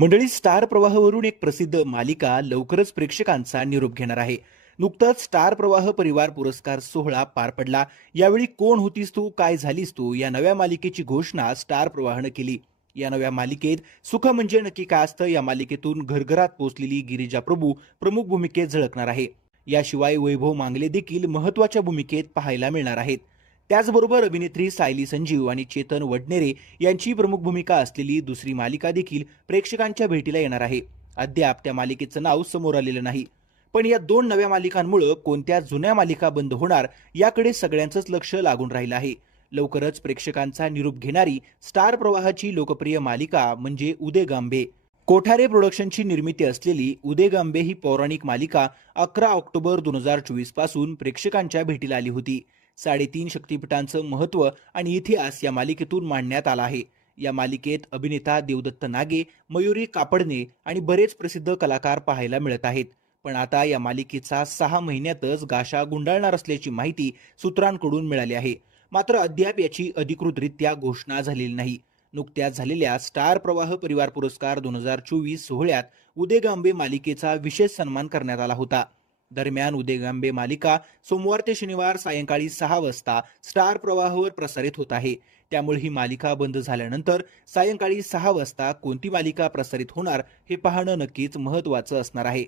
मंडळी, स्टार प्रवाहवरून एक प्रसिद्ध मालिका लवकरच प्रेक्षकांचा निरोप घेणार आहे. नुकताच स्टार प्रवाह परिवार पुरस्कार सोहळा पार पडला. यावेळी कोण होतीस तू, काय झालीस तू या नव्या मालिकेची घोषणा स्टार प्रवाहनं केली. या नव्या मालिकेत सुख म्हणजे नक्की काय असतं, या मालिकेतून घरघरात पोहोचलेली गिरिजा प्रभू प्रमुख भूमिकेत झळकणार आहे. याशिवाय वैभव मांगले देखील महत्वाच्या भूमिकेत पाहायला मिळणार आहेत. त्याचबरोबर अभिनेत्री सायली संजीव आणि चेतन वडनेरे यांची प्रमुख भूमिका असलेली दुसरी मालिका देखील प्रेक्षकांच्या भेटीला येणार आहे. अद्याप त्या मालिकेचं नाव समोर आलेलं नाही. पण या दोन नव्या मालिकांमुळे कोणत्या जुन्या मालिका बंद होणार याकडे सगळ्यांचंच लक्ष लागून राहिलं आहे. लवकरच प्रेक्षकांचा निरोप घेणारी स्टार प्रवाहाची लोकप्रिय मालिका म्हणजे उदे गांबे. कोठारे प्रोडक्शनची निर्मिती असलेली उदे गांबे ही पौराणिक मालिका 11 ऑक्टोबर 2024 पासून प्रेक्षकांच्या भेटीला आली होती. 3.5 शक्तिपीठांचं महत्त्व आणि इतिहास या मालिकेतून मांडण्यात आला आहे. या मालिकेत अभिनेता देवदत्त नागे, मयुरी कापडणे आणि बरेच प्रसिद्ध कलाकार पाहायला मिळत आहेत. पण आता या मालिकेचा 6 महिन्यातच गाशा गुंडाळणार असल्याची माहिती सूत्रांकडून मिळाली आहे. मात्र अद्याप याची अधिकृतरित्या घोषणा झालेली नाही. नुकत्याच झालेल्या स्टार प्रवाह परिवार पुरस्कार 2024 सोहळ्यात उदे गांबे मालिकेचा विशेष सन्मान करण्यात आला होता. दरम्यान उदे गांबे मालिका सोमवार ते शनिवार सायंकाळी 6 वाजता स्टार प्रवाहावर प्रसारित होत आहे. त्यामुळे ही मालिका बंद झाल्यानंतर सायंकाळी 6 वाजता कोणती मालिका प्रसारित होणार हे पाहणं नक्कीच महत्त्वाचं असणार आहे.